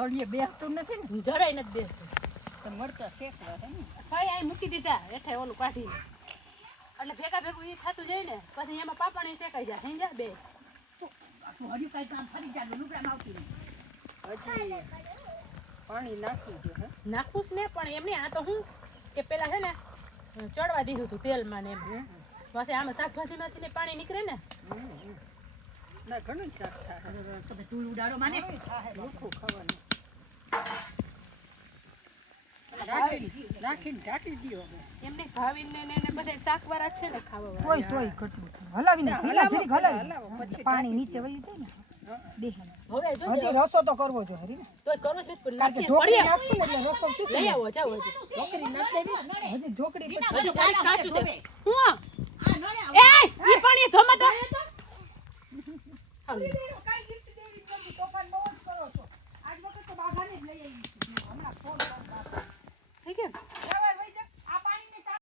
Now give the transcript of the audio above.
તળિયે બેસતું નથી ને જરાય નથી બેસતું તો મરચા શેકવા હે ને ભાઈ આ મૂકી દીધા હેઠે ઓલું કાઢીને એટલે ભેગા ભેગું ઈ થતું જાય ને પછી એમાં પાપડી શેકાઈ જાય સમજ્યા બે તું હજી કઈ કામ ફરી જા લુગડામાં આવતી નહીં હજી પાણી નાખવું છે હે નાખું જ ને પણ એમને આ તો હું કે પેલા છે ને ચડવા દીધું હતું તેલમાં ને એમ પછી આમાં શાકભાજીમાંથી ને પાણી નીકળે ને ના ઘણું શાક થાય તમે તું ઉડાડો માને રૂખું ખાવાનું રાખીને ઢાંકી દ્યો એમને ભાવીને ને બધા શાકવાળા છે ને ખાવા તોય ઘટલું હલાવીને હલાવી પછી પાણી નીચે વયું જાય ને દેહે હવે જો હજી રસો તો કરવો જો હરી તોય કરો છો પણ કારણ કે ઢોકળી નાખશું ને એટલે રસો શું લઈ આવો જાવ હજી ઢોકળી નાખી દે હજી ઢોકળી હજી ચાલ કાચું છે હું એ ઈ પાણી ધોમાં તો